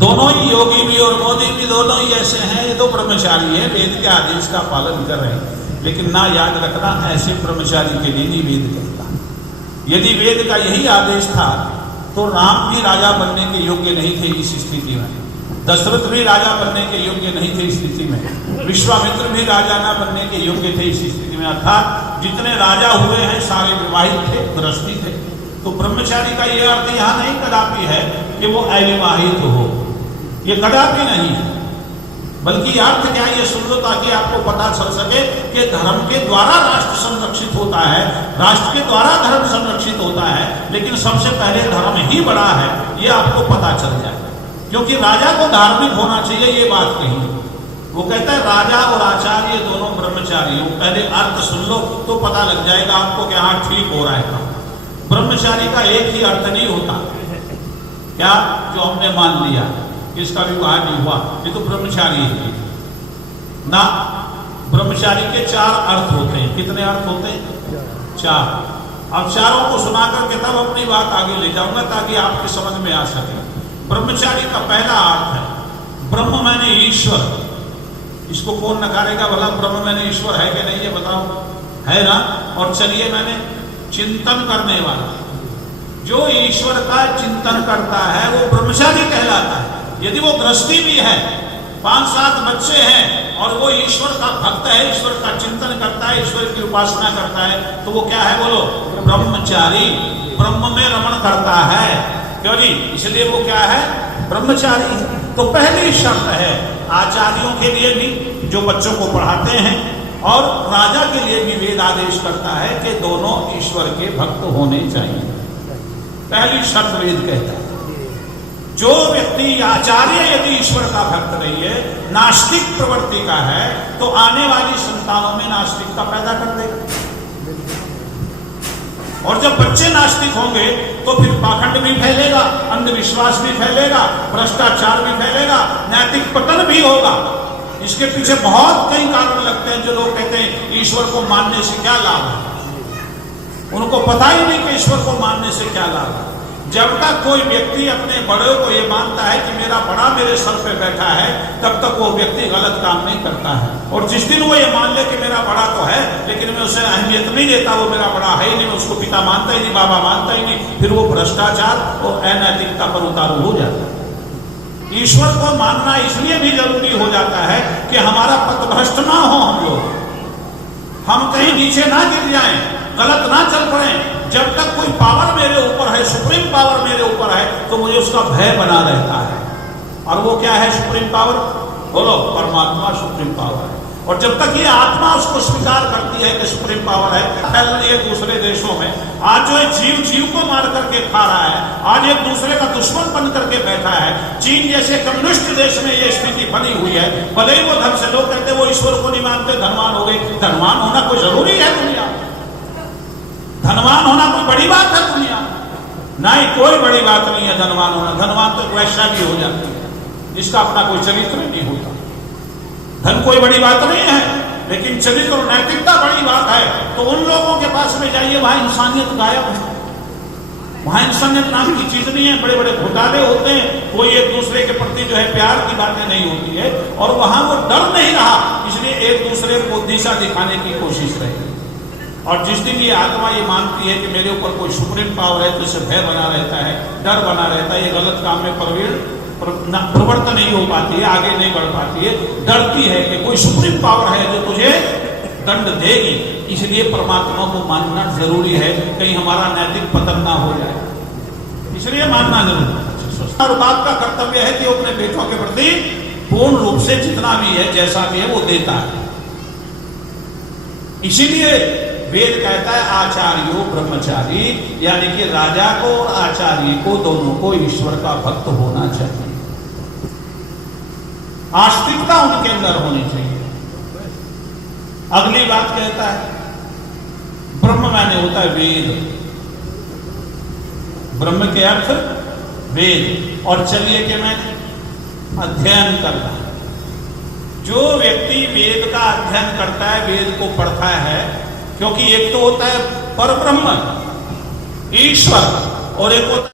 दोनों ही योगी भी और मोदी भी दोनों ही ऐसे हैं, ये तो ब्रह्मचारी है, वेद के आदेश का पालन कर रहे हैं। लेकिन ना याद रखना, ऐसे ब्रह्मचारी के लिए नहीं वेद कहता। यदि वेद का यही आदेश था तो राम भी राजा बनने के योग्य नहीं थे इस स्थिति में, दशरथ भी राजा बनने के योग्य नहीं थे इस स्थिति में, विश्वामित्र भी राजा ना बनने के योग्य थे इस स्थिति में। अर्थात जितने राजा हुए हैं सारे विवाहित थे, गृहस्थी थे। तो ब्रह्मचारी का यह अर्थ यहाँ नहीं कदापि है कि वो अविवाहित हो, ये कदापि नहीं है। बल्कि अर्थ क्या है ये सुन लो ताकि आपको पता चल सके कि धर्म के द्वारा राष्ट्र संरक्षित होता है, राष्ट्र के द्वारा धर्म संरक्षित होता है, लेकिन सबसे पहले धर्म ही बड़ा है, ये आपको पता चल जाए। क्योंकि राजा को धार्मिक होना चाहिए, ये बात कही। वो कहता है राजा और आचार्य दोनों ब्रह्मचारी हो। पहले अर्थ सुन लो तो पता लग जाएगा आपको कि हाँ ठीक हो रहा है काम। ब्रह्मचारी का एक ही अर्थ नहीं होता, क्या जो हमने मान लिया इसका विवाह नहीं हुआ ये तो ब्रह्मचारी है ना। ब्रह्मचारी के 4 अर्थ होते हैं। कितने अर्थ होते हैं? 4। अब चारों को सुनाकर के तब अपनी बात आगे ले जाऊंगा ताकि आपके समझ में आ सके। ब्रह्मचारी का पहला अर्थ है ब्रह्म मैंने ईश्वर। इसको कौन नकारेगा भला? ब्रह्म मैंने ईश्वर है कि नहीं ये बताओ, है ना। और चलिए मैंने चिंतन करने वाला, जो ईश्वर का चिंतन करता है वो ब्रह्मचारी कहलाता है। यदि वो गृहस्थी भी है, 5-7 बच्चे हैं और वो ईश्वर का भक्त है, ईश्वर का चिंतन करता है, ईश्वर की उपासना करता है, तो वो क्या है बोलो? ब्रह्मचारी। ब्रह्म में रमण करता है, क्यों जी? इसलिए वो क्या है? ब्रह्मचारी। तो पहली शर्त है आचार्यों के लिए भी जो बच्चों को पढ़ाते हैं और राजा के लिए भी वेद आदेश करता है कि दोनों ईश्वर के भक्त होने चाहिए। पहली शर्त वेद कहता है जो व्यक्ति आचार्य यदि ईश्वर का भक्त नहीं है, नास्तिक प्रवृत्ति का है, तो आने वाली संतानों में नास्तिकता पैदा कर देगा। और जब बच्चे नास्तिक होंगे तो फिर पाखंड भी फैलेगा, अंधविश्वास भी फैलेगा, भ्रष्टाचार भी फैलेगा, नैतिक पतन भी होगा। इसके पीछे बहुत कई कारण लगते हैं। जो लोग कहते हैं ईश्वर को मानने से क्या लाभ है, उनको पता ही नहीं कि ईश्वर को मानने से क्या लाभ है। जब तक कोई व्यक्ति अपने बड़े को ये मानता है कि मेरा बड़ा मेरे सर पे बैठा है, तब तक वो व्यक्ति गलत काम नहीं करता है। और जिस दिन वो ये मान ले कि मेरा बड़ा तो है लेकिन मैं उसे अहमियत नहीं देता, वो मेरा बड़ा है ही नहीं, उसको पिता मानता ही नहीं, बाबा मानता ही नहीं, फिर वो भ्रष्टाचार और अनैतिकता पर उतारू हो जाता है। ईश्वर को मानना इसलिए भी जरूरी हो जाता है कि हमारा पथभ्रष्ट ना हो, हम कहीं नीचे ना गिर जाएं, गलत ना चल पड़े। जब तक कोई पावर मेरे ऊपर है, सुप्रीम पावर मेरे ऊपर है, तो मुझे उसका भय बना रहता है। और वो क्या है सुप्रीम पावर? बोलो, परमात्मा सुप्रीम पावर है। और जब तक ये आत्मा उसको स्वीकार करती है कि सुप्रीम पावर है, फैल रही है दूसरे देशों में। आज जो है जीव को मार करके खा रहा है, आज एक दूसरे का दुश्मन बन करके बैठा है। चीन जैसे कम्युनिस्ट देश में ये स्थिति बनी हुई है। भले ही वो धर्म से लोग कहते वो ईश्वर को नहीं मानते, धनवान हो गए। धनवान होना कोई जरूरी है दुनिया? धनवान होना कोई बड़ी बात है दुनिया? नहीं, कोई बड़ी बात नहीं है धनवान होना। धनवान तो वैश्या भी हो जाती है जिसका अपना कोई चरित्र नहीं होता। धन कोई बड़ी बात नहीं है, लेकिन चरित्र और नैतिकता बड़ी बात है। तो उन लोगों के पास में जाइए, वहां इंसानियत गायब है, वहां इंसानियत नाम की चीज नहीं है। बड़े बड़े घोटाले होते हैं, कोई एक दूसरे के प्रति जो है प्यार की बातें नहीं होती है, और वहां वो डर नहीं रहा, इसलिए एक दूसरे को दिशा दिखाने की कोशिश रही। और जिस दिन ये आत्मा ये मानती है कि मेरे ऊपर कोई सुप्रीम पावर है, तो इसे भय बना रहता है, डर बना रहता है, ये गलत काम में प्रवृत्त नहीं हो पाती है, आगे नहीं बढ़ पाती है, डरती है कि कोई सुप्रीम पावर है जो तुझे दंड देगी। इसलिए परमात्मा को मानना जरूरी है, कहीं हमारा नैतिक पतन ना हो जाए, इसलिए मानना जरूरी है। और बाप का कर्तव्य है कि वो अपने बेटों के प्रति पूर्ण रूप से जितना भी है, जैसा भी है, वो देता है। इसीलिए वेद कहता है आचार्यो ब्रह्मचारी, यानी कि राजा को और आचार्य को दोनों को ईश्वर का भक्त होना चाहिए। आस्तिकता उनके अंदर होनी चाहिए। अगली बात कहता है ब्रह्म माने होता है वेद। ब्रह्म के अर्थ वेद। और चलिए कि मैं अध्ययन करना, जो व्यक्ति वेद का अध्ययन करता है, वेद को पढ़ता है, क्योंकि एक तो होता है परब्रह्म ईश्वर और एक होता है